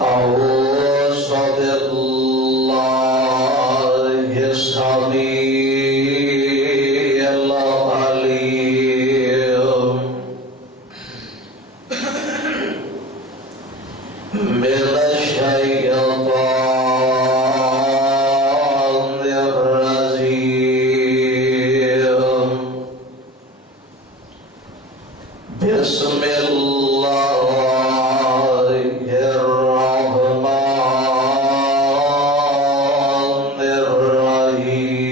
أعوذ بالله السميع العليم من الشيطان الرجيم بسم الله الرحمن الرحيم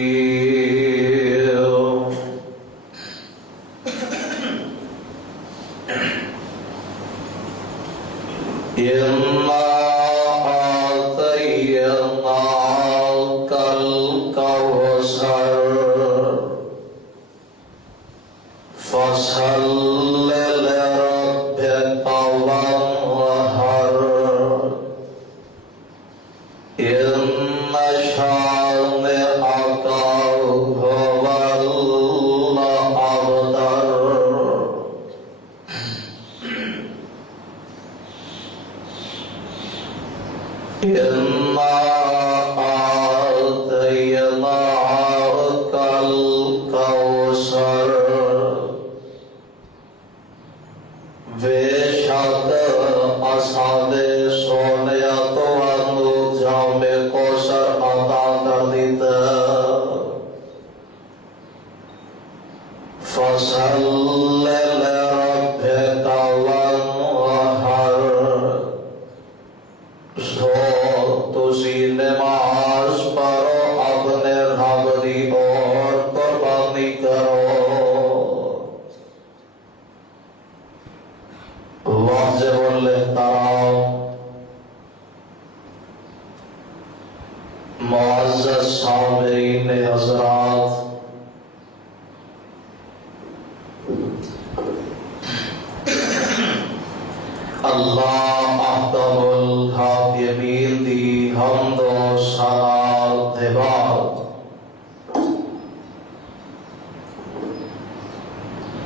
إنا أعطيناك الكوثر فصل لربك وانحر إن شانئك هو الأبتر إنا أعطيناك الكوثر بے شک اصحاب سونے تو جام کوثر عطا کر دیتا فصل لربک وانحر سو تسی نماز پڑھو اپنے رب دی اور قربانی کرو واجب الاحترام معزز سامعین حضرات، اللہ احکم الحاکمین دی حمد و ثنا دے بعد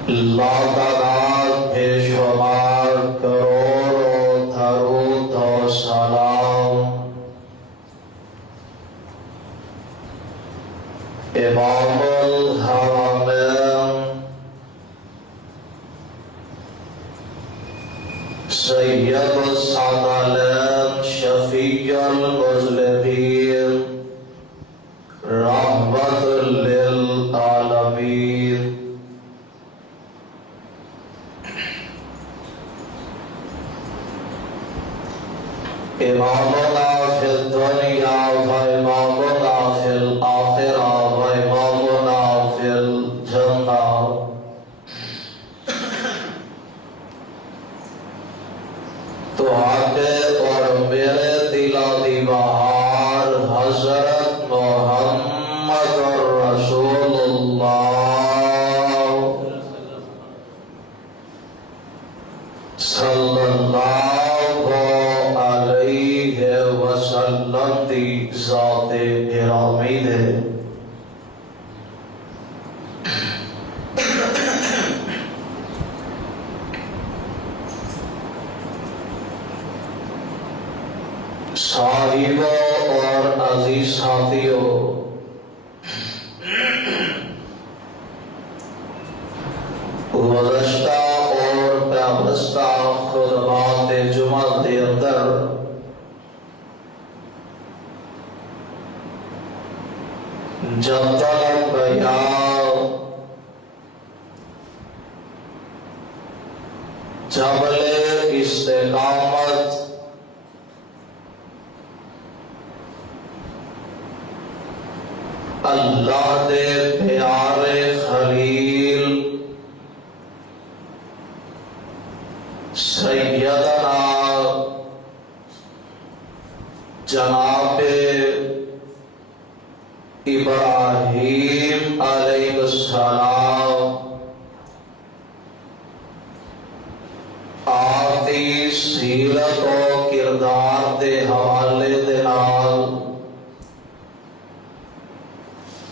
لاتعداد بے شمار کروڑوں درود و سلام امام الحرمین سید الثقلین شفیع المذنبین رحمت للعالمین امامنا فی الدنیا و امامنا فی الآخرہ و امامنا فی الجنہ تو آگے اور میرے دلا دی بہار حضرت محمد رسول اللہ صلی اللہ علیہ وسلم دی ذات گرامی دے صاحبوں اور عزیز ساتھیوں، گزشتہ اور پیوستہ خطبات جمعہ کے اندر جب تک بیان جبل استقامت اللہ دے پیارے خلیل سیدنا جناب ابراہیم علیہ السلام آتی سیرت و کردار دے حوالے دے نال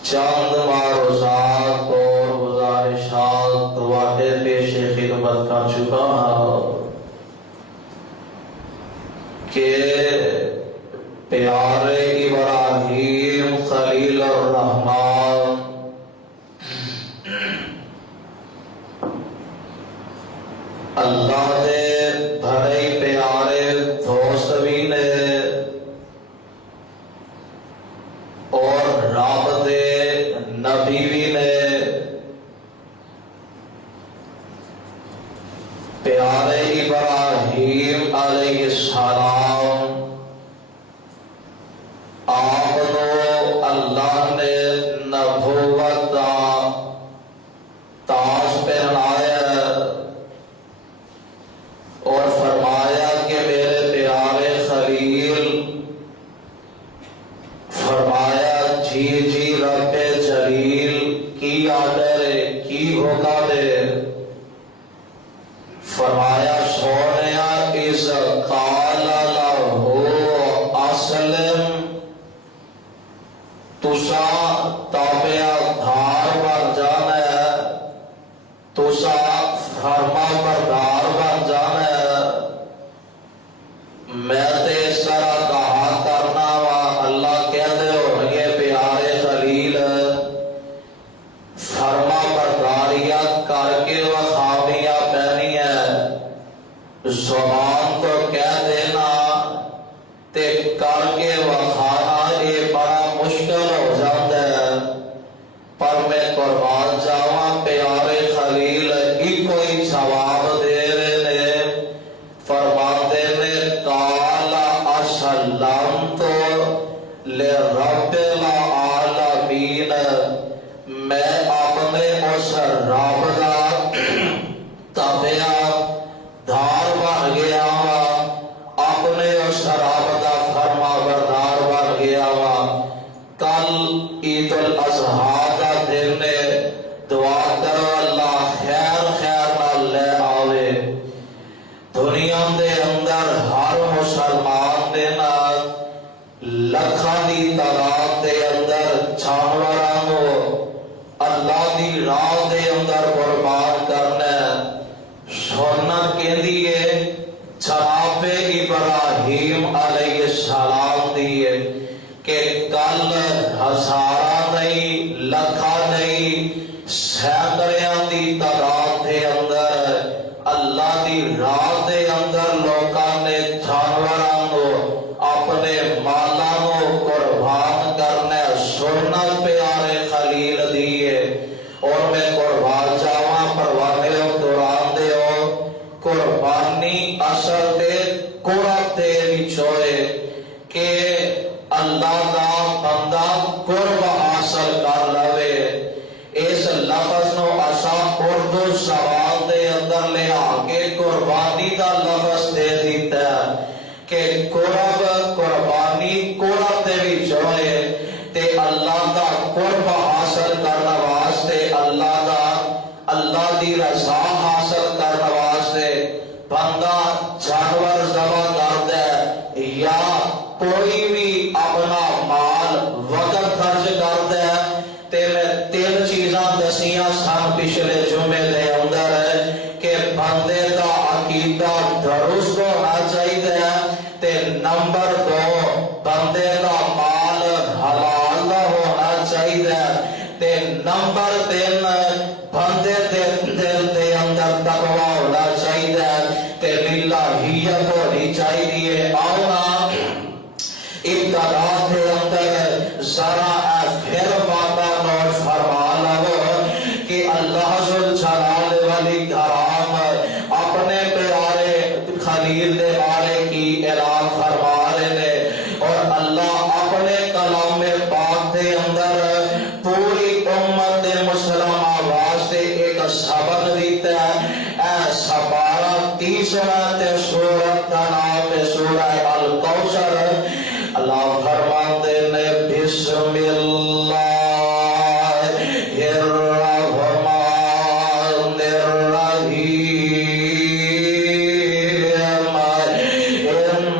چند معروضات اور گزارشات تواڈے پیش خدمت کر چکا ہوں کہ پیارے ابراہیم خلیل الرحمن اللہ دے بڑے پیارے دوست بھی نے اور رب دے نبی بھی نے۔ پیارے ابراہیم علیہ السلام آپ کو اللہ نے نبوت دا تاج پہنایا اور فرمایا کہ میرے پیارے خلیل، فرمایا جی جی رب جلیل کی آڈر کی حکم دے، فرمایا سونیا اس قال لہو اسلم، تسا تابع دھار بن جانا ہے، تسا فرما بردار بن جانا ہے۔ میں تے اس طرح کہا کرنا وا، اللہ کہتے ہو یہ پیارے خلیل فرما برداریاں کر کے وخامیاں پہنی ہے، زبان تو کہہ دینا تے کر کے وخانا یہ بڑا مشکل ہو جاتا ہے۔ پر میں قربان جاواں پیارے خلیل ایک کوئی جواب دے رہے نے، فرماتے نے قال اسلمت لرب العالمین، میں اپنے اس رب کا تابع دار بن گیا وا، اپنے اس رب کا فرما بردار بن گیا وا۔ کل عید الاضحیٰ کا دن ہے، دعا کرو اللہ خیر خیر نال لے آوے، دنیا دے اندر ہر مسلمان دے نال لکھاں دی تعداد دے اندر جانوراں نو اللہ دی راہ دے اندر قربان کرنا ہے۔ سننا کہندی ہے جناب ابراہیم علیہ السلام دی ہے کہ کل ہزاراں نہیں، لکھاں نہیں، سینکڑیاں دی تعداد دے اندر اللہ دی راہ دے اندر لوکاں نے جانوراں نو اپنے مالاں نو قربان کرنا ہے۔ سننا پیارے خلیل دی ہے، اور میں قربان جاواں پروانے قرآن دے ہو، قربانی اصل تے قرب دے وچوئے کہ اللہ دا بندہ قرب حاصل کر لوے۔ اس لفظ نو اسا اردو زبان دے اندر لے آ کے قربانی دا لفظ دے دیتا ہے کہ قرب قربانی قرب دے وچوئے تے اللہ دا قرب حاصل کرنا واسطے، اللہ دی رضا حاصل کرنا واسطے بندہ جانور ذبح کردا ہے یا کوئی بھی اپنا مال وقت خرچ کردا ہے۔ تے میں تین چیزاں دسیاں سن پچھلے جمعے دے اندر کہ بندے دا عقیدہ درست ہونا چاہیے، تے نمبر 2 بندے دا مال حلال دا ہونا چاہیے، تے نمبر 3 بندے دے دل دے اندر تقوی ہونا چاہیے، تے للہیت ہونی چاہیے۔ آؤ ابتدا دے اندر ذرا پھر باتاں نوٹ فرما لو کہ اللہ ذوالجلال والاکرام اپنے پیارے خلیل دے بارے کی اعلان فرما رہے ہیں، اور اللہ اپنے کلام پاک دے اندر پوری امت مسلمہ واسطے ایک سبق دیتا ہے۔ اے سپارہ 30واں تے سورت کا نام ہے سورہ الکوثر۔ اللہ فرماتے نے بسم اللہ الرحمن الرحیم، انا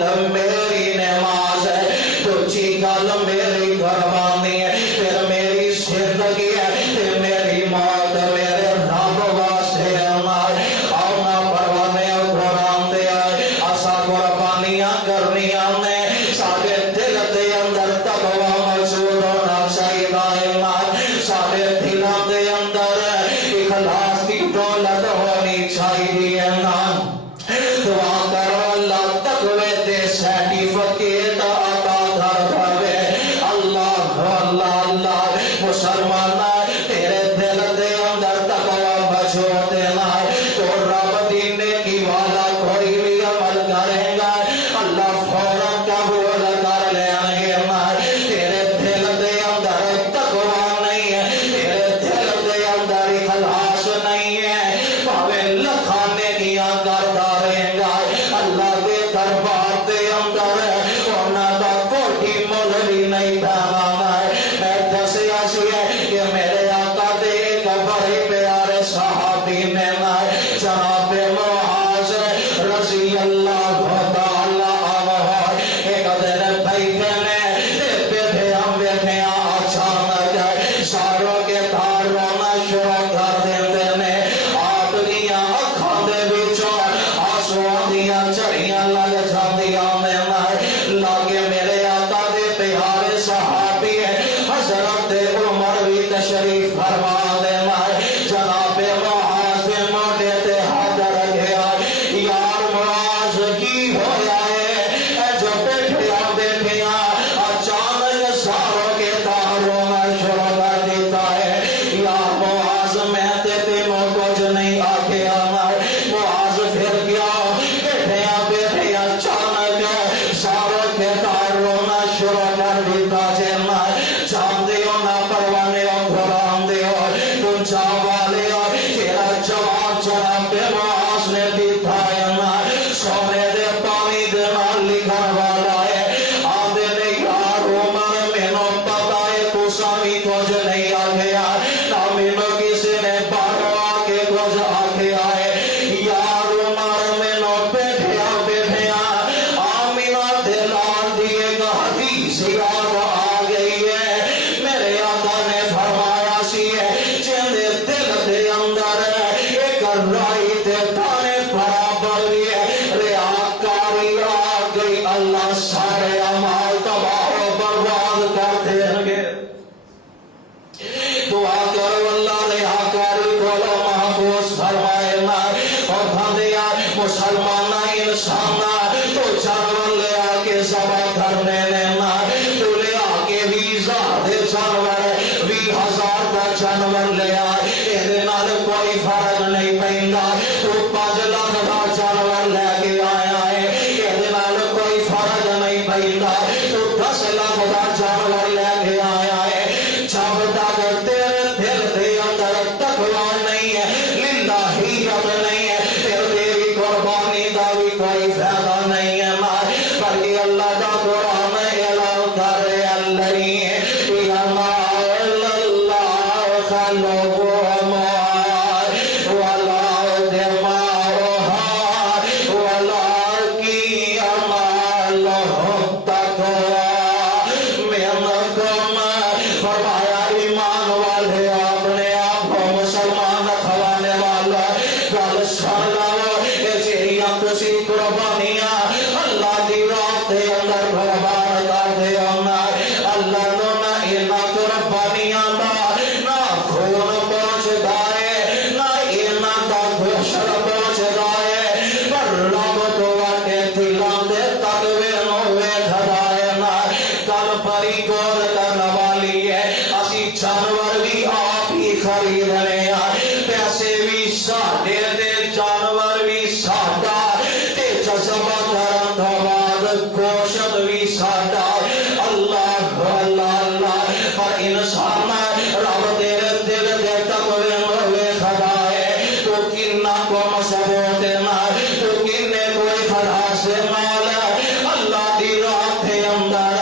گل میری نماز ہے، دوجی گل میری قربانی ہے، پھر میری زندگی ہے، پھر میری موت میرے رب واسطے ہے۔ آنا پروانے قرآن دے آئے اسا قربانیاں کرنیاں نے، سارے دل دے اندر تقوی موجود ہونا چاہیے، سارے دلوں دے اندر اخلاص کی دولت ہونی چاہیے۔ دعا کرو اللہ تقوی دے سرٹیفکیٹ عطا کر دے۔ اللہ اللہ اللہ مسلمان تیرے دل دے اندر تقوی موجود ہے تو رب دی نیکی والا کوئی بھی عمل کرے گا اللہ فوراً قبول کر لیں گے۔ تیرے دل دے اندر تقوی نہیں ہے، تیرے دل دے اندر اخلاص نہیں ہے، پاوے لکھانے کیا کرتا رہے گا اللہ کے دربار دے اندر انہاں دا کوئی مول بھی نہیں پانا۔ میں دسیا سی ہے کہ میرے آقا دے ایک بڑے پیارے صحابی نے جناب معاذ رضی اللہ تعالی عنہ ایک دن بیٹھے نے بیٹھے اچانک ساروں کے تار رونا شروع کر دیتے نے، آپ دیا اکھاں دے وچوں آنسواں دیا جھڑیاں لگ جاندیاں نے۔ لاگے میرے آقا دے پیارے صحابی حضرت عمر بھی تشریف فرما دے، جناب معاذ دے موڈے تے ہاتھ رکھیا، یار معاذ کی ہویا ہے اے جو بیٹھیا اچانک ساروں کے تار رونا شروع کر دیتا ہے۔ یا معاذ میں تے تینوں کچھ نہیں آکھیا، معاذ پھر گیا بیٹھیا اچانک ساروں کے تار رونا شروع کر دیتا جے جاندے ہو نہ پروانے ہو قرآن دے ہو تنجا والے ہو تیرا جواب جناب معاذ نے دیتا ہے سونے دے پانی دے نال لکھن والا ہے آدھے نے یار عمر مینوں پتا ہے تو سامی کچھ نہیں آگیا نہ مینوں کسی نے باہر آکے کچھ آگیا ہے۔ یار عمر مینوں بیٹھیا آمینہ دلان دی ایک حدیث یاد آ گئی ہے، میرے آقا نے فرمایا سی ہے جندے دل دے اندر ایک رائی دے دانے برابر بھی ہے ریاکاری آ گئی اللہ سارے اعمال تباہ و برباد کر دیں گے۔ دعا کرو اللہ ریاکاری کو محفوظ فرمائے اور بھندیا مسلمان انسان تو جانور لے آکے ذبح کرنے لینا تو لے آکے 20,000 دے جانور 20,000 دا جانور لے آئے ایدے نال کوئی فرق نہیں پہندا تو 5 لاکھ دا جانور لے کے آیا ہے ایدے نال کوئی فرق نہیں پہندا تو 10 لاکھ دا جانور لے کے آیا ہے جب تک تیرے دل دے اندر تقوی نہیں ہے للہیت نہیں ہے پھر تیری قربانی دا بھی کوئی فائدہ نہیں ہے بلکہ اللہ دا قرآن اعلان کر رہے اللہ یما اللہ خلقہم ولا دماؤہا ولکن اعمالہم تقوی منکم فرمایا ایمان والے اپنے آپ کو مسلمان کھوانے والا گل سن لو یہ جہیاں تسی قربانیاں اللہ دی راہ دے اندر قربان کر دے اللہ نو نہ انہاں قربانیاں دا نہ خون پہنچدا ہے نہ انہاں دا گوشت پہنچدا ہے پر رب تو واٹے دلاں دے تقوی نو ویکھدا ہے کل پری گول کرن والی ہے اسی جانور بھی آپ ہی خریدنے پیسے بھی ساڈے دے جانور بھی ساڈا تے جذبہ کرن تو بعد گوشت بھی ساڈا اللہ اللہ اللہ پر انسان رب تیرے دل دے تقوی نو ویکھدا ہے تو کنا کو مسبوت نہ تو کنے کوئی خلاص مال اللہ دی راہ دے اندر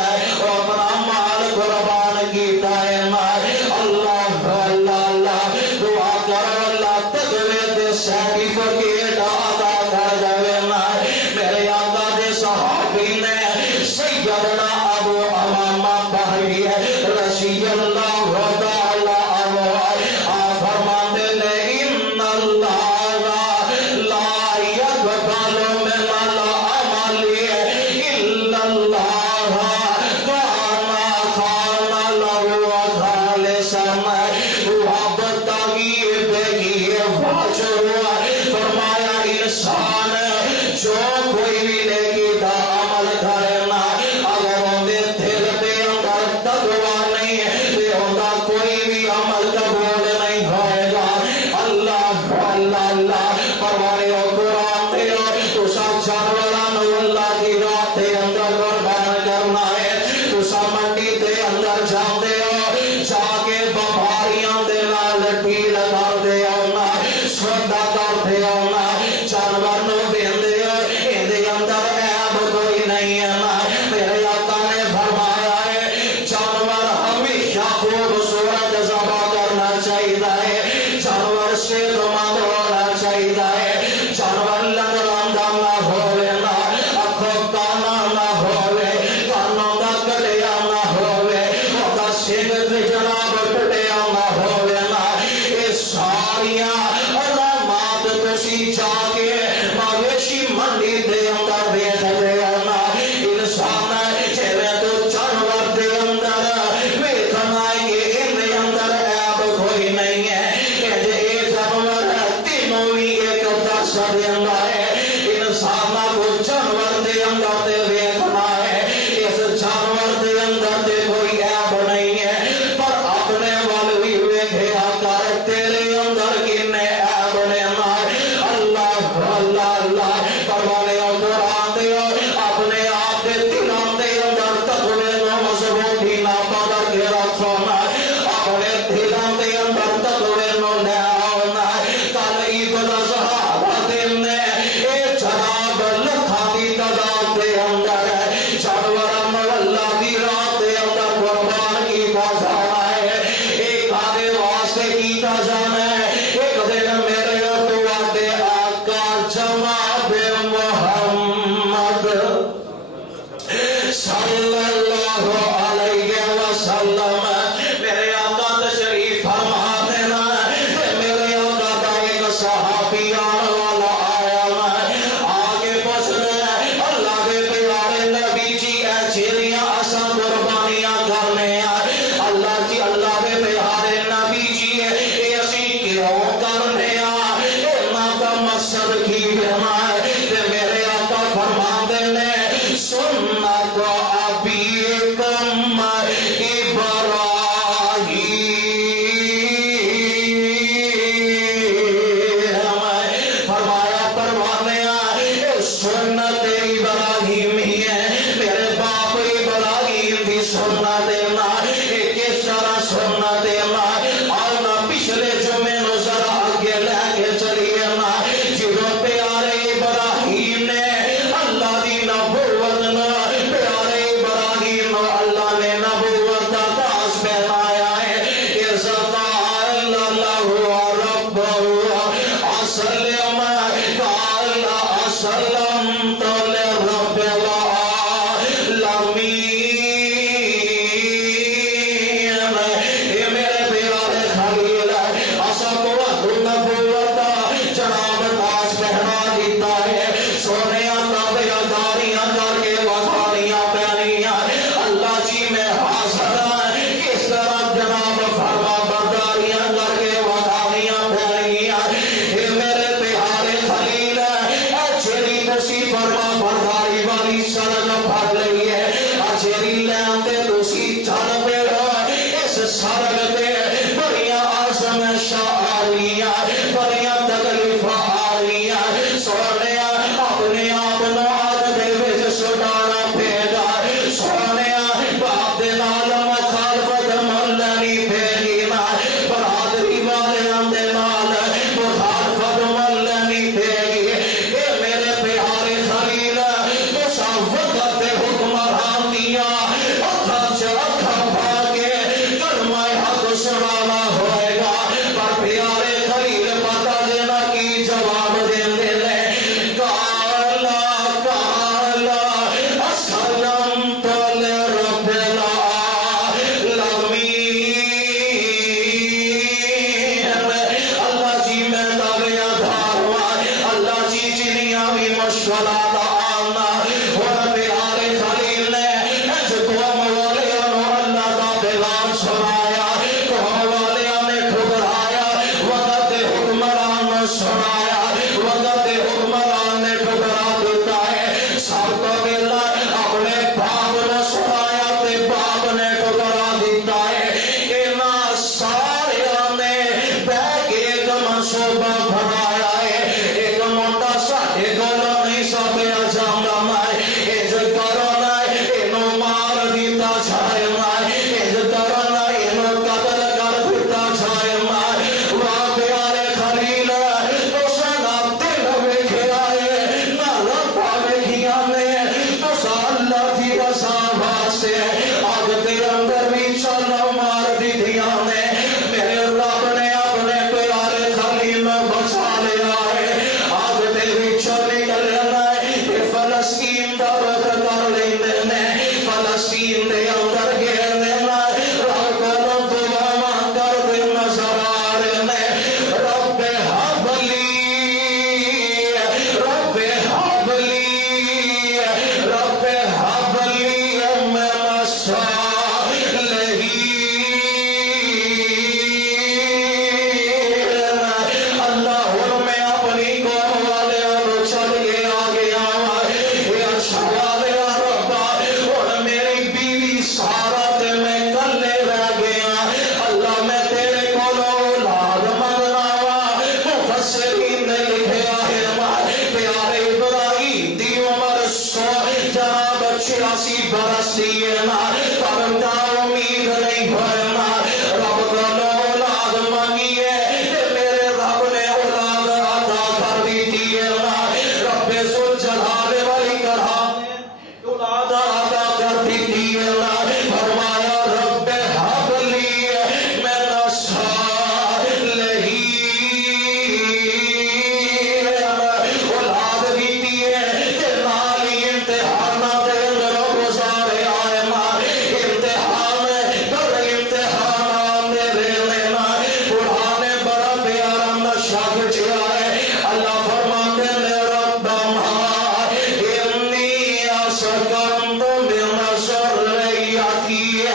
اپنا مال قربان کیتا ہے اللہ اللہ اللہ دعا کرو اللہ تقوی دے سرٹیفکیٹ عطا کر دے میرے آقا دے صحابی صلی اللہ علیہ وسلم میرے آقا تشریف فرما دینا میرے آقا کا ایک صحابی آنے والا آیا آگے پسنے اللہ کے پیارے نبی جی اے چیریاں اساں قربانیاں کرنے اللہ جی اللہ کے پیارے نبی جی اے اسی کیوں کرنے کا مقصد کی بنا ہے میرے آقا فرما دینے سنت ابیکم فرمایا پروانے سنت ابراہیم ہی ہے میرے باپ ابراہیم بھی سننا دینا کس طرح سننا دینا اور پچھلے جمعے نو ذرا آگے لے کے چلیے نا جنہوں پیارے ابراہیم نے اللہ دی نبوت نا پیارے ابراہیم اللہ نے نبوت کا تاج پہنایا ہے عزت اللہ رب اسلم قال اسلمت لرب العالمین میرے پیارے خلیل اسا کو نبوت جناب تاج پہنا دیتا ہے سونے تابعداریاں کر کے وفاداریاں پہنیاں اللہ جی میں حاضر کس طرح جناب فرما برداریاں کر کے وفاداریاں پہنیاں میرے پیارے خلیل اچھری تسی فرما برداری والی سرگ پھڑ لئی ہے اچھری لیندے تسی چل پہ اس سرگ دے بڑیاں آزمائشاں آ رہیاں بڑیاں تکلیفاں آ رہیاں سونے اپنے آپ نو آگ دے وچ سٹانا پے گا سونے باپ دے نال مخالفت ملنی پے گی نا برادری والیاں دے نال مخالفت ملنی پے گی اے میرے پیارے خلیل تساں وقت دے حکمران دیاں اکھاں چ اکھاں پا کے کلمہ حق سنانا ہوئے گا پر پیارے خلیل پتہ دینا کی جواب دیندے نے کالا اسلمت لرب العالمین اللہ جی میں تابعدار ہوں اللہ جی جنیاں بھی مشکلات آنا اور پیارے خلیل نے اس قوم والیاں نو اللہ کا پیغام سنایا قوم والیاں نے ٹھکرایا وقت حکمران سنایا وقت حکمران نے ٹھکرا دیتا ہے سب کو پہلا اپنے باپ نے سنایا تے باپ نے ٹھکرا دیتا ہے انہاں سارے نے بیٹھ کے ایک منصوبہ بنایا ہے ایک موٹا ساڈے کول نہیں سکیا جاندا میں اج کرنا اینو مار دیتا جائے میں اج کرنا اینو قتل کر دیتا جائے میں واہ پیارے خلیل تساں دا دل ویکھیا ہے نہ رب ویکھیا نے تساں اللہ دی رضا واسطے اگ دے اندر بھی چلو مار دیتیاں نے میرے رب نے اپنے پیارے خلیل بچا لیا ہے اگ دے وچ نکلنا ہے فلسطین دا رد کر لیندے نے فلسطین دے اندر گھیرنے رب کو دعا کر دے نظر آ رہے نے رب حبلی رب حبلی رب حبلی من صالحین اللہ ہن میں اپنی قوم والے چل کے آ گیا اچھا والے ربا ہن میری بیوی سارا تے میں کلے رہ گیا اللہ میں تیرے کولوں اولاد منگنا وا مفسرین نے لکھیا ہے پیارے ابراہیم دی عمر 100 جناب 86 برس دی ہے نا پر کا امید نہیں بھرنا رب کولوں اولاد منگی ہے میرے رب نے اولاد عطا کر دی ہے نا رب ذوالجلال والاکرام نے اولاد عطا کر دی ہے نا فرمایا رب حبلی من صالحین اولاد دیتی ہے تے نال ہی امتحانات دے اندر گزار سكنت من ذريتي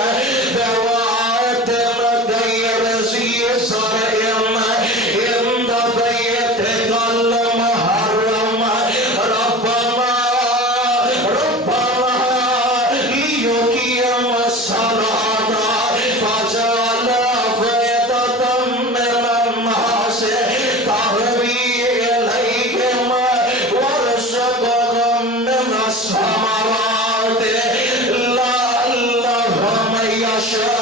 بواد غير ذي زرع عند بيتك المحرم ربنا ليقيم الصلاة فجعل أفئدة من الناس تهوي إليهم وارزقهم من الثمرات لعلهم يشكرون.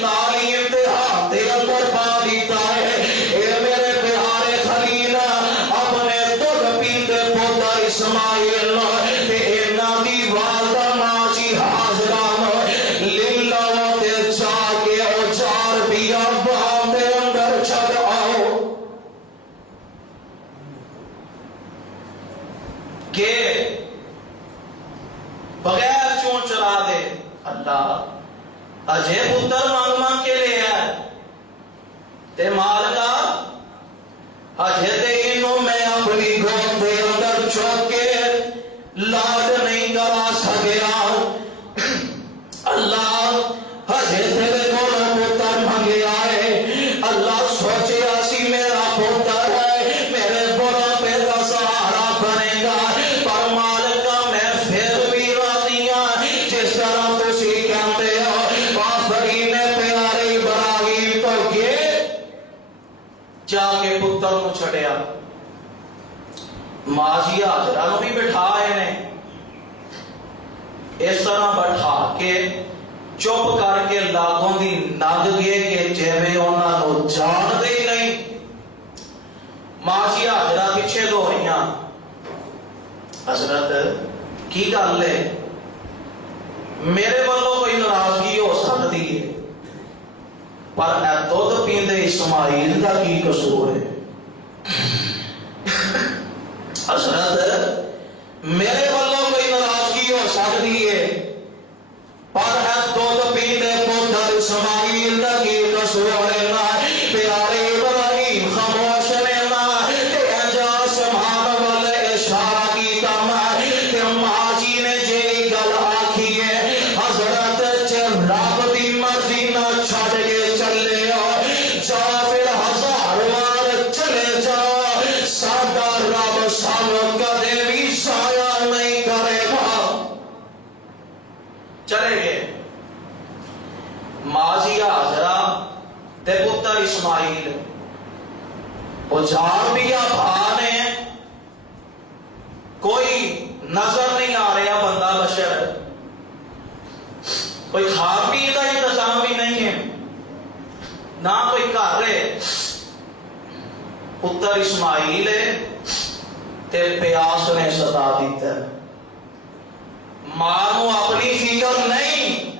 نالی امتحان دے اندر پا دیتا ہے اے میرے پیارے خلیل اپنے دودھ پیتے پوتا اسماعیل تے انہاں دی والدہ ماں جی حاضران لیلا تے جا کے اوزار بیابان دے اندر چھڑ آؤ کہ بغیر چون چرا دے اللہ اجے پتر مانگ مانگ کے لے ہے تے مالکا اجے تے انہوں میں اپنی گود دے اندر چوک کے لاڈ نہیں کرا سکیا اللہ اجے تیرے کول پتر مانگے آئے اللہ سوچے اسی میرا پتر ہے میرے بڑا پہ کا سہارا بنے گا پر مالکا میں پھر بھی راضی ہوں جس طرح تسی کہتے ہو آفرین پیارے ابراہیم تو کے جا کے پتر کو چھڑیا ماضی حاضرہ نو بھی بٹھا نے اس طرح بٹھا کے چپ کر کے لاکھوں دی نگ گئے کہ جیوے انہاں نو جان دے ہی نہیں ماضی حاضرہ پیچھے دو رہیاں حضرت کی گل ہے میرے والوں کوئی ناراضگی ہو سکتی ہے پر اے دودھ پیندے اسماعیل کا کی قصور ہے حضرت میرے والوں کوئی ناراضگی ہو سکتی ہے پر اے دودھ پیندے پتر اسماعیل کا کی قصور ہے پیارے ابراہیم خاموش رہنا تے انجا سبحان والے اشارہ کی تمام تے ماں جی نے جیڑی گل آکھی ہے حضرت جے رب دی مرضی نہ چھڑ کے چلے ہو جا پھر ہزار بار چلے جا ساڈا رب سانوں کدے بھی ضائع نہیں کرے گا چلے گئے ماضی حاضرہ تے پتر اسماعیل اوزار بھی بھانے کوئی نظر نہیں آ رہا بندہ بشر کوئی کھا پی کا انتظام بھی نہیں ہے نہ کوئی گھر ہے پتر اسماعیل ہے تے پیاس نے ستا دیتا ہے ماں نو اپنی فکر نہیں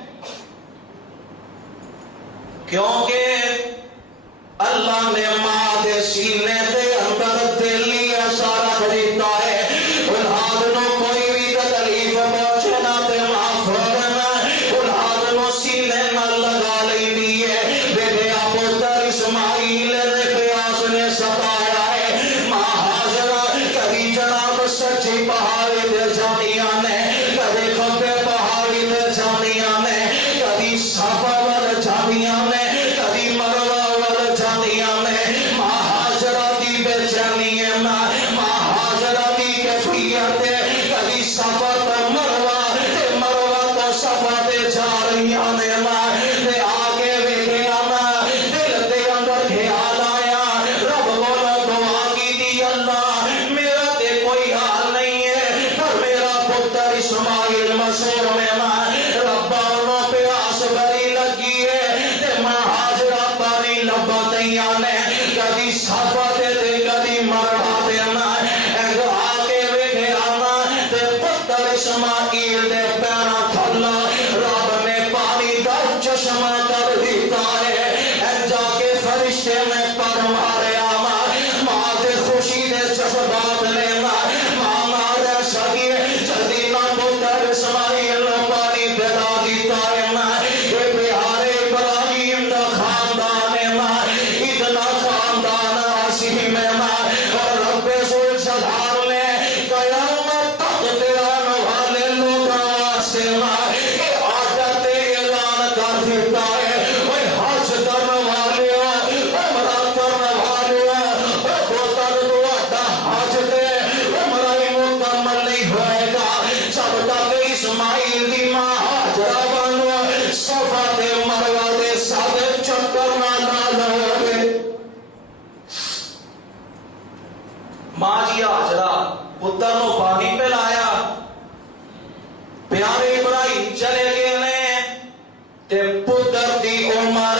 کیونکہ اللہ نے ماں دے سینے دے اندر دل لیا سارا خریدتا ہے اولاد نو کوئی بھی تکلیف پہنچے نہ تے محفوظ اولاد نو سینے نہ لگا لیندی ہے بیٹے پتر اسماعیل نے پیاس نے ستایا ہے ماں حاضرہ کبھی جناب سچی پہاڑی دے جانیاں نے کبھی کھبے پہاڑی دے جانیاں نے کبھی صفا ول جانیاں نے کبھی مروہ ول جانیاں نے ماں حاضرہ دی بے چینی ہے ماں حاضرہ دی کیفیت ہے کبھی صفا تو مروہ تو صفا دے جا رہی نے ماں دے آگے ویکھے آنا دل دے اندر خیال آیا رب بولا دعا کی دی اللہ میرا تے کوئی حال نہیں ہے پر میرا پتر اسماعیل مسور میں ماں ربا انہوں پیاس بری لگی ہے تے ماں حاضرہ پانی لبا دیا نے کدی صفا دے دے کدی مروا دینا اگ آگے ویکھے آنا تے پتر اسماعیل دے پیرا تھلا رب نے پانی دا چشمہ کر دیتا ہے جا کے فرشتے میں پر مارے آما ماں دے خوشی دے جذبات لینا ماں مارے سگی جلدی نہ پتر اسماعیل ماں جی حاجرہ پتر نو پانی پلایا پیارے ابراہیم چلے گئے نے تے پتر دی عمر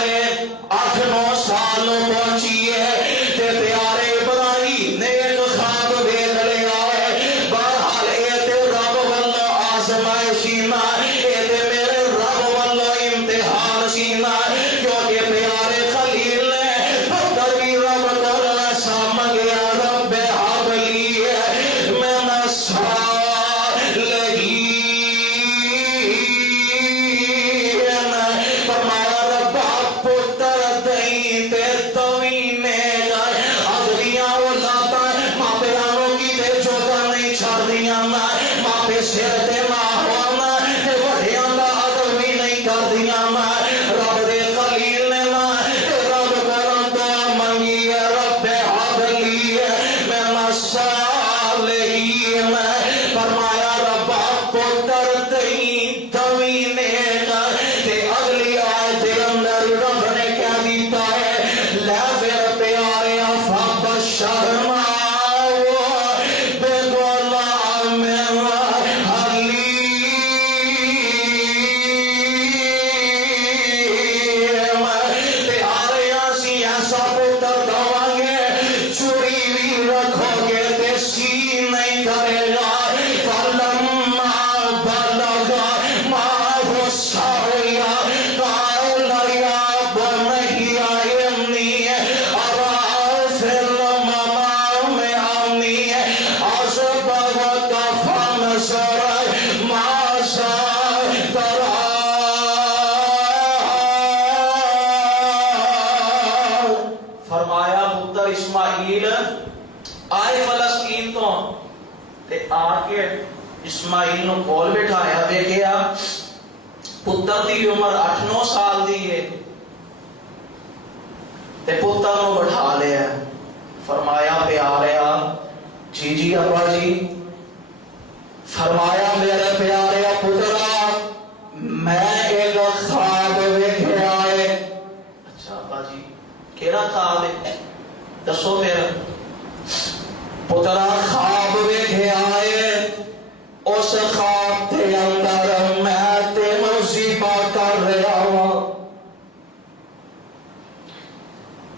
8-9 سال پہنچی ہے تے پیارے ابراہیم نے ایک خواب دیکھ لیا ہے بہرحال اے تے رب واللہ آزمائشی نہ اے تے میرے رب واللہ امتحان سی نہ کیونکہ پیارے خلیل نے پتر بھی رب کو ایسا منگیا رب حب لی من الصالحین فرمایا رب پتر دیں تے توینے گئے اگلیاں اولاتا ماں پہ رانوں کی دے چوتا نہیں چھڑ دیا ماں پہ سر دے نہ ہونا تے وڈیاں دا عدل بھی نہیں کر دیا ماں رب دے خلیل نے نا رب کرم دعا منگی ہے رب حب لی من الصالحین فرمایا رب پتر دیں توینے گئے تے اگلی آیت اندر رب نے کیا دیتا ہے لے پھر پیارے فبشرناہ بغلام حلیم پیارے اسی ایسا پتر دواں گے چوری بھی رکھو گے تے سی نہیں کرے گا فلما بلغ معه السعي قال يا بني إني أرى في المنام أني أذبحك فانظر ماذا ترى فرمایا پتر اسماعیل آئے فلسطین تو تے آ کے اسماعیل نو کول بٹھایا دیکھیا پتر دی عمر 8-9 سال دی ہے تے پتر نو بٹھا لیا فرمایا پیاریا جی جی ابا جی فرمایا میرے پیارے پترا میں ایک خواب ویکھیا ہے اچھا ابا جی کیڑا خواب ہے دسو پھر پترا خواب ویکھیا ہے اس خواب دے اندر میں تینوں ذبح کر رہا ہوں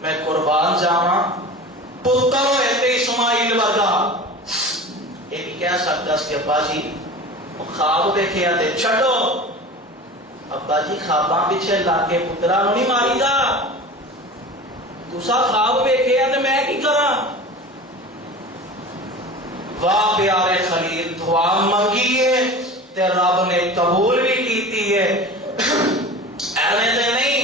میں قربان جاواں پتر ہوئے تے اسماعیل ورگا یہ نہیں کہہ سکتا کہ ابا جی خواب دیکھیا تے چھڈو ابا جی خواباں پیچھے لگ کے پترا نو نہیں ماری دا تسا خواب ویکھیا تے میں کی کراں واہ پیارے خلیل دعا منگی ہے تے رب نے قبول بھی کیتی ہے ایویں تے نہیں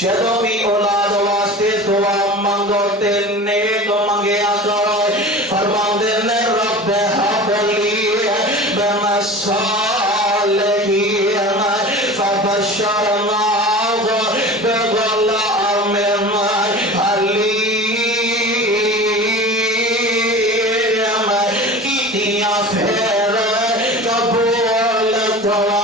جدوں بھی اولاد واسطے دعا منگو تے نیک منگیا کرو فرماندے نے رب حب لی من الصالحین فبشرناہ بغلام حلیم کیتیاں پھر قبول دعا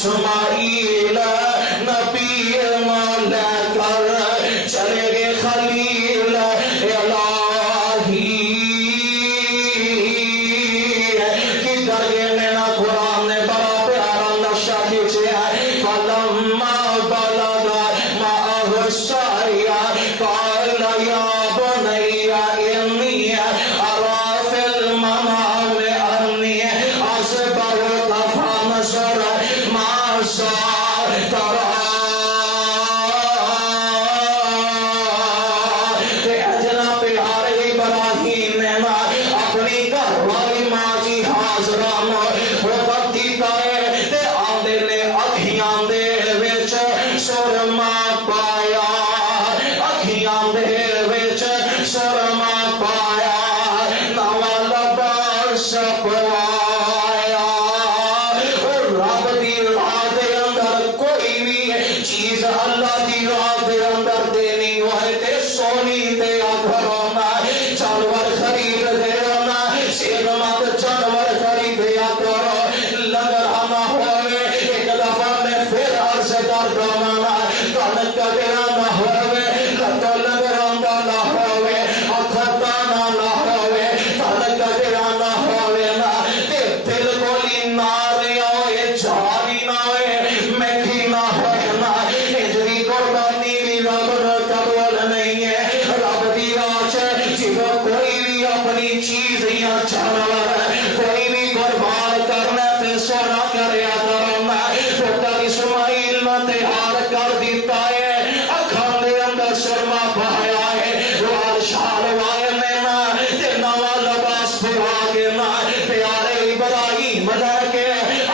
اسماعیل نبی مولا کر چلے گے خلیل الہی کی درگاہ میں نہ قرآن نے بڑا پیارا نقشہ کھینچا فلما بلغ معه السعي قال يا بني إني أرى في المنام أني أذبحك فانظر ماذا ترى جناب پیارے ابراہیم نے اپنی گھر والی ماں جی حاضرہ سرما پایا اکھیاں دے وچ سرما پایا نواں لباس پوایا رب دی راہ دے اندر کوئی بھی چیز اللہ دی راہ دے اندر دینی ہوئے تے سونی دے گھروں میں جانور خرید دے نا سیر مت جانور خرید دیا کرو لگر نہ ہوئے ایک دفعہ میں پھر عرض کر دوں کنک گرانا ہوئے قتل گرانا نہ ہوئے اکھتانا نہ ہوئے کنک گرانا ہوئے نا تے بالکل ہی ناریاں ہوئے جاری نہ ہوئے میٹھی نہ ہوئے نا اجری قربانی بھی رب نے قبول نہیں ہے رب دی راہ جب کوئی بھی اپنی چیز یا جانور کوئی بھی قربان کرنا تے سونا کریا کرنا پتر اسماعیل نے تیار کر دیتا ہے اکھان دے اندر سرما پایا ہے وال شال وائے میں نا تے نواں لباس پوا کے نا پیارے ابراہیم لے کے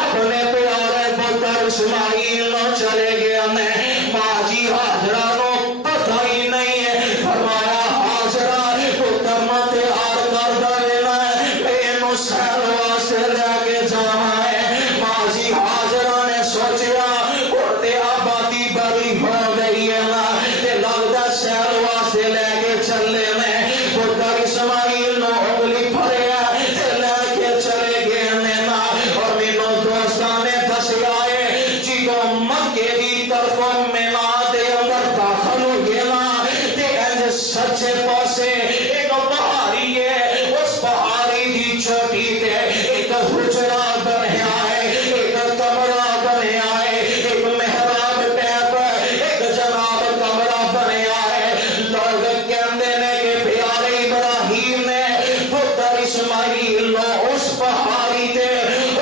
اپنے پیارے پتر اسماعیل نو چلے گئے نے ماں جی حاجرہ نو پتہ ہی نہیں ہے فرمایا حاجرہ پتر نو تیار کر دے نا مینوں سیر واسطے لے کے جانا ہے ماں جی حاجرہ نے سوچیا آبادی بڑی ہو گئی ہے نا تے لگدا سیر واسطے لے کے چلے نے پتر اسماعیل نو انگلی پھڑیا تے لے کے چلے گئے نے نا اور مینوں دوستاں نے دسیا ہے جدوں مکے دی طرفوں مینا دے اندر داخل ہوئے نا تے انج سچے پاسے ایک پہاڑی ہے اس پہاڑی دی چوٹی تے ایک حجرہ بنیا ہے ایک کمرہ بنیا ہے ایک محراب ٹیپ ایک جناب کمرہ بنیا ہے لوگ کہندے نے کہ پیارے ابراہیم نے پتر اسماعیل نو اس پہاڑی تے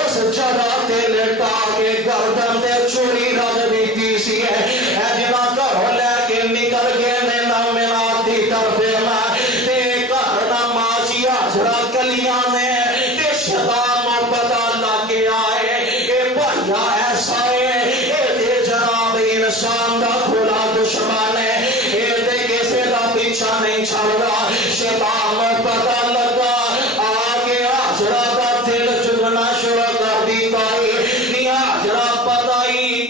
اس جگہ تے لٹا کے گردن تے چوری رکھ دیتی سی ہے جنا گھروں لے کے نکل گئے نے نہ مینات دی طرف نا تے گھر نہ ماں جی حاجرہ کلیاں نے تے شیطان نو پتہ لگ گیا ہے اے بھیا ایسا ہے اے تے جناب انسان دا کھلا دشمن ہے اے تے کسے دا پیچھا نہیں چھڑدا شیطان نو پتہ لگا آگے حاجرہ دا دل چگنا شروع کر دیتا ہے نہیں حاجرہ پتہ ہی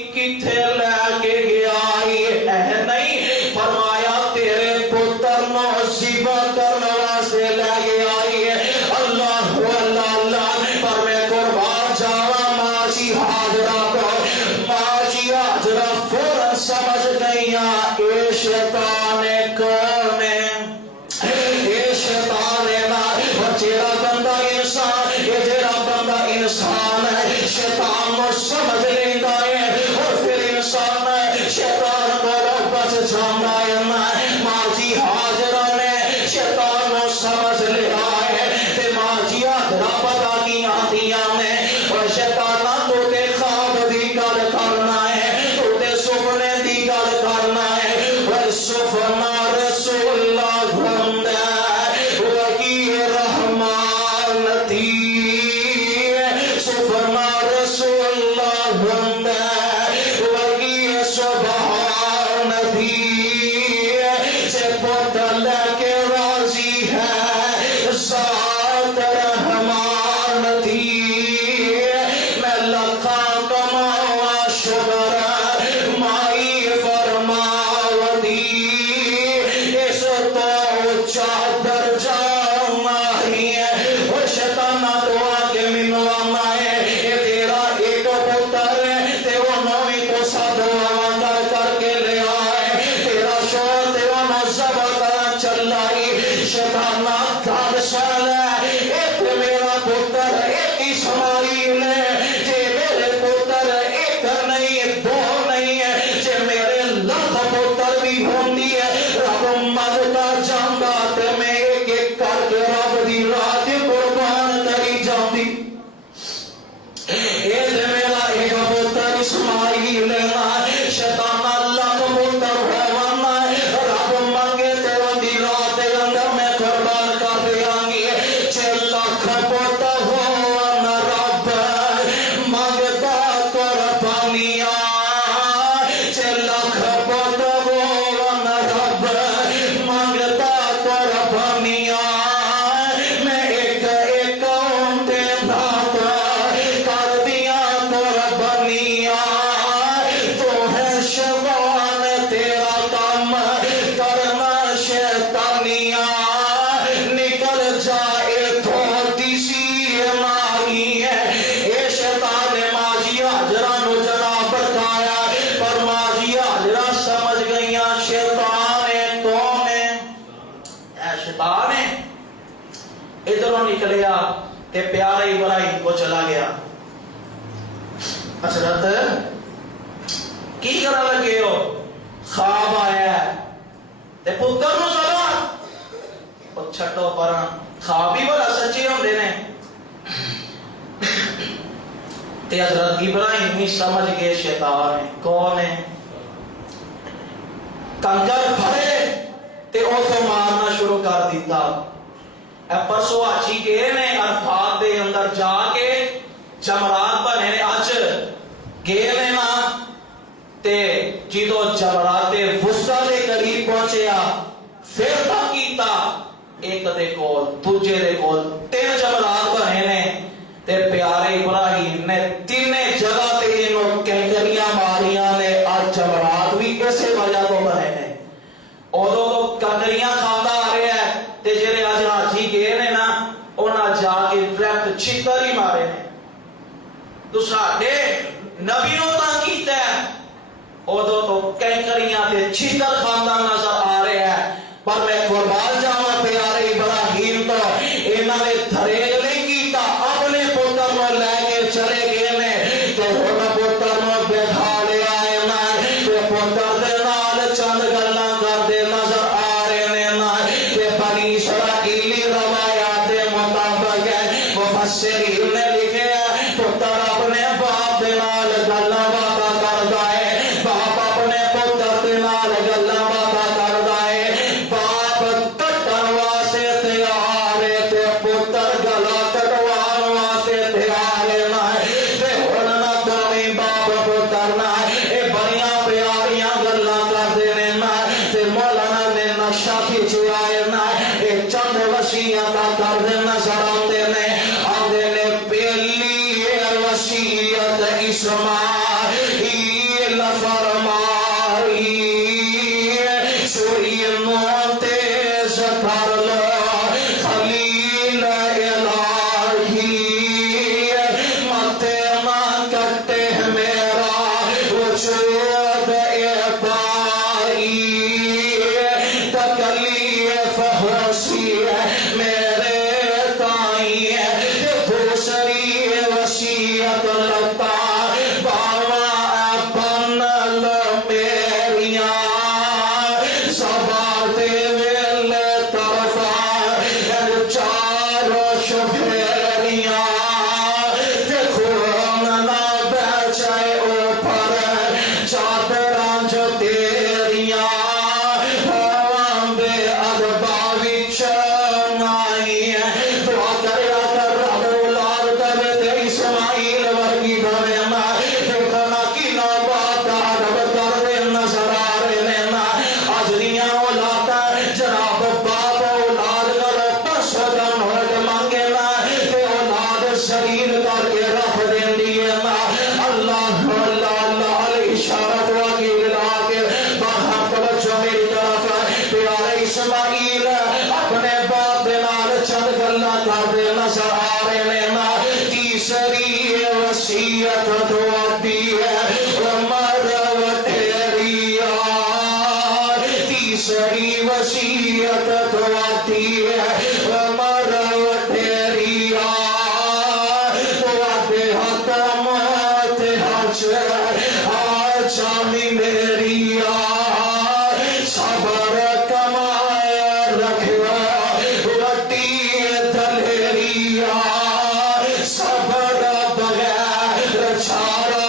لیا تے پیارے ابراہیم کو چلا گیا. حضرت کی کرا لگے ہو؟ خواب آیا ہے تے پتر نو سلام او چھٹو پراں خواب ہی بڑا سچے ہوندے نے. تے حضرت ابراہیم ہی سمجھ گئے شیطان ہے. کون ہے؟ کنکر پھڑے تے او تو مارنا شروع کر دیتا. اے پرسو آجی گئے نے عرفات دے اندر جا کے جمرات بنے نے اج گئے نے نا تے جدو جمرات وسطی دے قریب پہنچیا پھر تک کیتا ایک دے کول دوجے دے کول 3 جمرات بنے نے تے پیارے ابراہیم نے 3 جگہ تے انہوں کنکریاں ماریاں نے. آج جمرات بھی کسے وجہ تو بنے نے ادو تو کنکریاں کھانا آ رہے ہیں تے جڑے اج حاجی گئے نے نا انہاں جا کے ڈائریکٹ چھتر ہی مارے نے. تو ساڈے نبی نو تاں کیتا ہے ادو تو کنکریاں تے چھتر کھانا نظر آ رہے ہیں. پر میں قربان جاواں پیارے ابراہیم تو انہاں نے دھریل نہیں کیتا اپنے پتر نو لے کے چلے گئے نے تے ہن پتر نو بٹھا لیا ہے نا تے پتر دے نال چند گلاں کردے نظر آ رہے نے نا تے بنی اسرائیلی روایات دے مطابق مفسرین نے لکھیا پتر اپنے باپ دے نال گلاں باتاں کردا ہے باپ اپنے پتر دے نال گلاں باتاں کردا ہے. باپ کٹن واسطے تیار ہے تے پتر گلا کٹوان واسطے تیار ہے نا تے ہن نہ دوویں باپ پتر نا اے بڑیاں پیاریاں گلاں کردے نے نا تے مولانا نے نقشہ کھچیا ہے نا اے چند وصیتاں کردے نظر آندے نے پہلی وصیت اسماعیل فرمائی سوئی نو تیز کر لو خلیل الہی مت نہ کٹے میرا وجود ابائی تکلیف حسی میرے تائیں دوسری وصیت لتا باوا بن میریاں سبا دے ویل طرفا چاروں شفیریاں خون نہ بیچے اوپر چادراں جو تیریاں بے ادبا وچ نائی دعا کریا کر رب اولاد دے تے اسماعیل ورگی بنے نا دیکھنا کی نہ بات ادب کردے نظر آ رہے نے نا. اج دیاں اولاداں جناب باپ اولاد کرو پسو دا نوٹ مانگے نا تے اولاد شریر کر کے رکھ دیندی ہے نا. اللہ اللہ اللہ اشارت وکیل لا کے باہر توجہ میری طرف پیارے اسماعیل اپنے باپ دے نال چند گلاں کردے نظر آ رہے نے نا. تیسری وصیت دعاتی ہے عمر وٹھیریا تیسری وصیت دعاتی ہے عمر وٹھیریا تواڈے ہاتھ موت حج آجامی میریا صبر کمائے رکھیا وٹی دلیریا صبر بغیر چھاڑا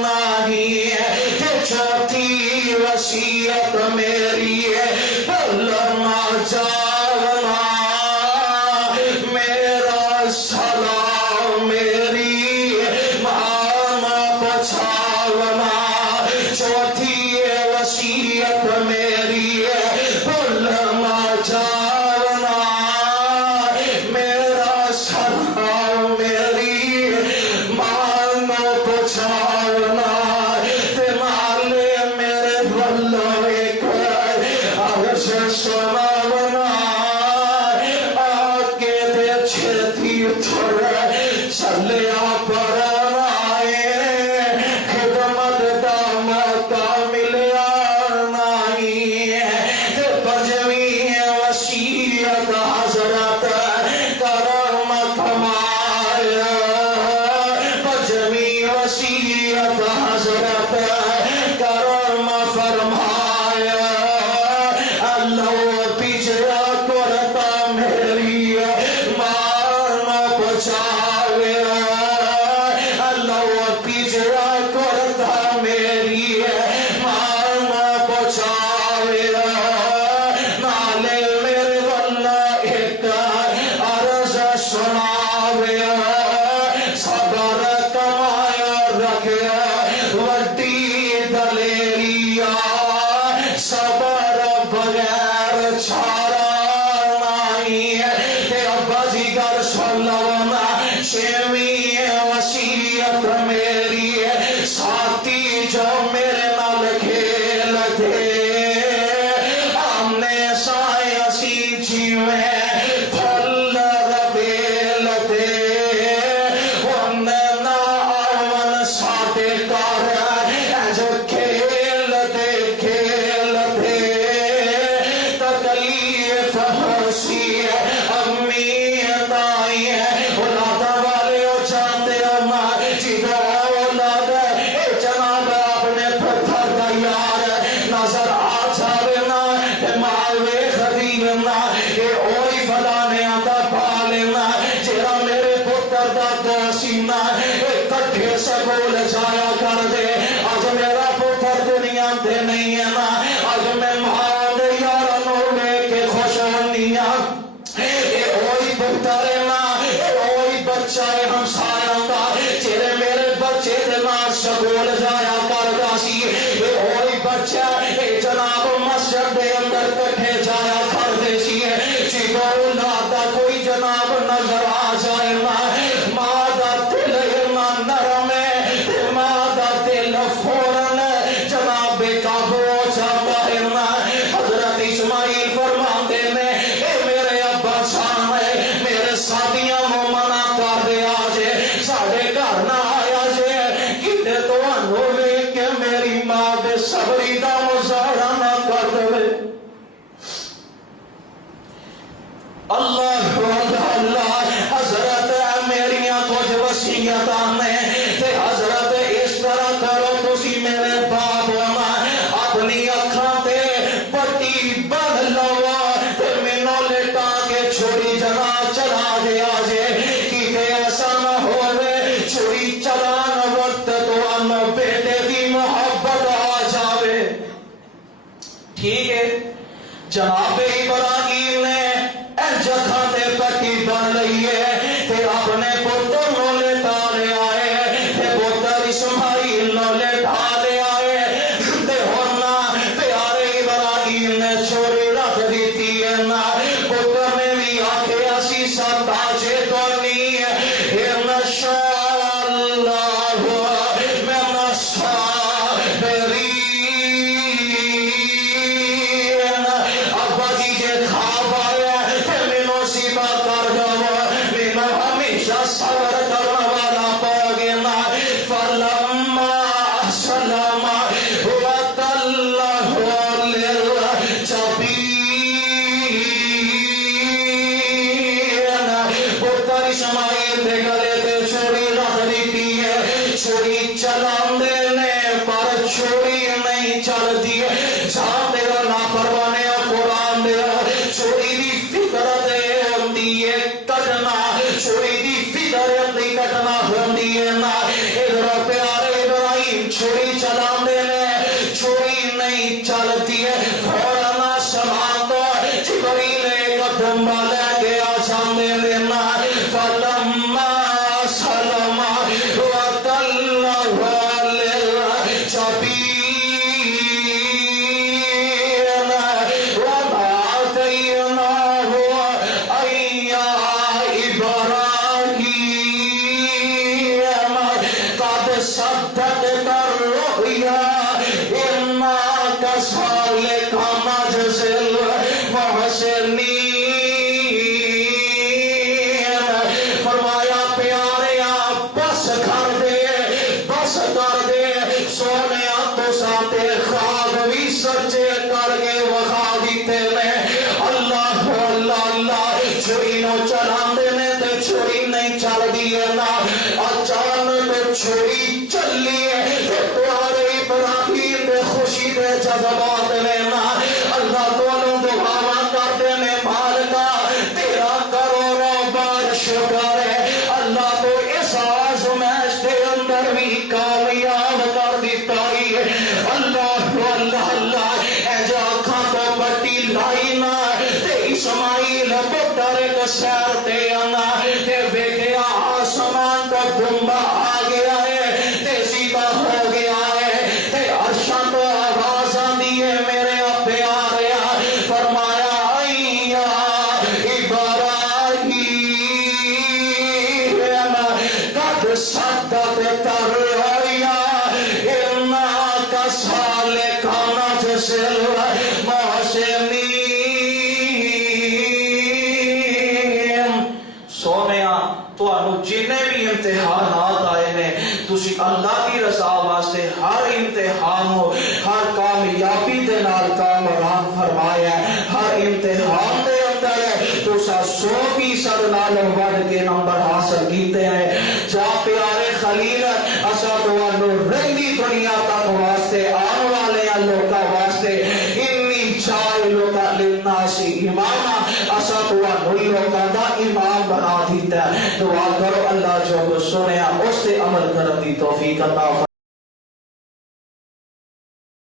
نہیں چوتھی وصیت میری ہے بھولنا جانا میرا سلام میری مانا پچھاونا. چوتھی وصیت میری ہے بھولنا جانا میرا سلام میری مانا پچھاونا تے نالے میرے بھلو ایک عرش سناونا آگے دے چھتی تھوڑے چلیا پرنائے خدمت دا موقع ملیا نائی تے پنجویں وصیت حضرت کرم رکھیا وڈی دلیریا صبر بغیر چھارا نہیں تے ابا جی گل سن لو نا چھویں وصیت میری ساتھی جو میرے نال کھیل دے آمنے سائے اسی جیویں پھل رویل دے ونہ نہ آون ساڈے گھر جو کھیل دے تکلیف ہرسی امی دائی اولاد والے جاتے اما جدو اولاد جناب اپنے پتھر دا یار نظر آ جاوے نا مالوے خدیب نا یہ اوہی فلانے آتا پالے نا جیرا میرے پتر دا دوسینا کٹھے سکول جایا کر دے آج میرا پتر دنیا دے نہیں ہے نا آج میں ماں دے یارنوں لے کے خوش ہونیا یہ اوہی پتر ہے نا یہ اوہی بچہ ہے ہم سارا دا جیرے میرے بچے دے نال سکول جایا کر دا سی یہ اوہی بچہ ہے جناب مسجد دے اندر کٹھے جایا کر دے سی جب اولاد دا کوئی جناب نظر آ جائے نا ماں دا دل نا نرم ہے ماں دا دل فوراً جناب بے قابو ہو جاتا ہے نا حضرت اسماعیل فرماتے نے اے میرے ابا جان ہے میرے ساتھیاں منع کر دے آجے ساڑھے گھر نہ آیا جے کتے تو انہوے کہ میری ماں دے صبری دا مظاہرہ نہ کر دے اللہ اللہ حضرت میریاں کچھ وصیتاں نے تے حضرت اس طرح کرو تسی میرے باپ اپنی اکھاں تے پٹی بن لو تے مینوں لٹا کے چھری جنا چلا دے آجے کیتے ایسا نہ ہوئے چھری چلان وقت تو ہم بیٹے دی محبت آ جاوے ٹھیک ہے جناب ابراہیم نے جگہ تے پٹی بن لئی ہے تے اپنے پتر نو لٹا لے آئے تے پتر اسماعیل نو لٹا لے آئے تے ہونا پیارے ابراہیم نے چھری رکھ دیتی ہے نا پتر نے بھی آکھے اسی سب آجے تو نہیں ہے انشاءاللہ میں نصابرین ابا جی جے خواب آیا صبر کرنا والا پاگنا فلما سلم وتلہ للجبین پتر اسماعیل دے گلے تے چھری رکھ دیتی ہے چھری چلان دینے پر چھری نہیں چل دی جہاں تیرا لاپروانے قرآن دے چھری دی فکر دے ہوندی ہے کٹنا چھری دی دی کٹنا ہوندی ہے نا ادھر پیارے ابراہیم چھری چلان دینے چھری نہیں چلتی ہے فوراً سمان تو جبریل ایک دمبا لے گیا جاندے دینا فلما سلم وتلہ للجبین فرمایا پیارے آپ بس کر دے سونے تو ساتے خواب بھی سچے کر کے وخا دیتے نے اللہ اللہ اللہ چھری نو چلان دینے تے چھری نہیں چل دیئے نا اچانک چھری چلی ہے پیارے ابراہیم دے خوشی دے جذبات لینا اللہ تو دعا کرتے نے مالکا تیرا کروڑوں بار شکر ہے اللہ تو اس آزمائش دے اندر بھی کامیاب کر دیتا ہی ہے اللہ اللہ اللہ اے جا آنکھاں تو پٹی لائی نا تے اسماعیل پتر ایک سیر تے آنا تے ویکھیا آسمان کو دھمبا آ گیا ہے تے سیدھا تریا انا کسالکان جسل محسنین سونیا تانوں جنے بھی امتحانات آئے نے تسی اللہ کی رضا واسطے ہر امتحان ہو ہر کامیابی دے نال کامران فرمایا ہے ہر امتحان دے اندر تسا 100% نال بڑھ کے نمبر حاصل کیتے ہیں جا پیارے خلیل اسا تانوں رہندی دنیا تک واسطے آن والے لوکاں واسطے انی جائلک للناس اماما اسا تانوں لوکاں دا امام بنا دیتا ہے دعا کرو اللہ جو سنیا اس سے عمل کرنے دی توفیق عطا